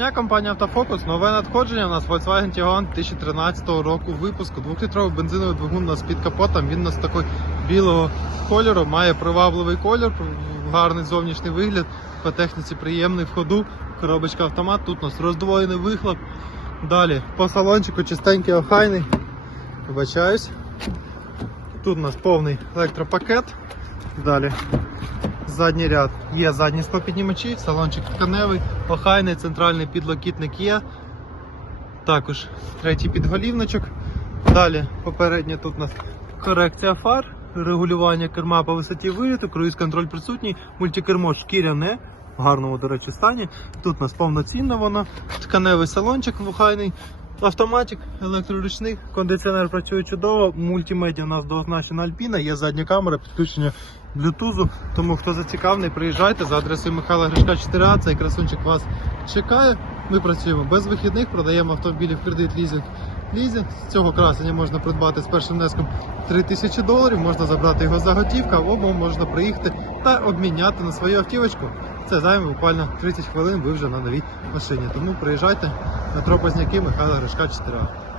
Я компанія Автофокус. Нове надходження у нас Volkswagen Tiguan 2013 року випуску. Двохлітровий бензиновий двигун у під капотом. Він у нас такий білого кольору, має привабливий колір, гарний зовнішній вигляд. По техніці приємний в ходу. Коробочка автомат. Тут у нас роздвоєний вихлоп. Далі по салончику чистенький охайний. Вибачаюсь. Тут у нас повний електропакет. Далі задній ряд є задні склопіднімачі, салончик тканевий, охайний, центральний підлокітник є. Також третій підголівничок. Далі попереднє тут у нас корекція фар, регулювання керма по висоті виліту, круїз-контроль присутній, мультикермо шкіряне, в гарному, до речі, стані. Тут у нас повноцінно воно, тканевий салончик охайний. Автоматик, електроручник, кондиціонер працює чудово, мультимедіа у нас доозначена Альпіна, є задня камера, підключення блютузу. Тому хто зацікавлений, приїжджайте за адресою Михайла Гришка 4А, цей красунчик вас чекає. Ми працюємо без вихідних, продаємо автомобілі в кредит лізинг. Лізинг з цього красення можна придбати з першим внеском 3000 доларів, можна забрати його за готівку, або можна приїхати та обміняти на свою автівочку. Це займе буквально 30 хвилин, ви вже на новій машині. Тому приїжджайте, метро Позняки, Михайла Гришка 4А.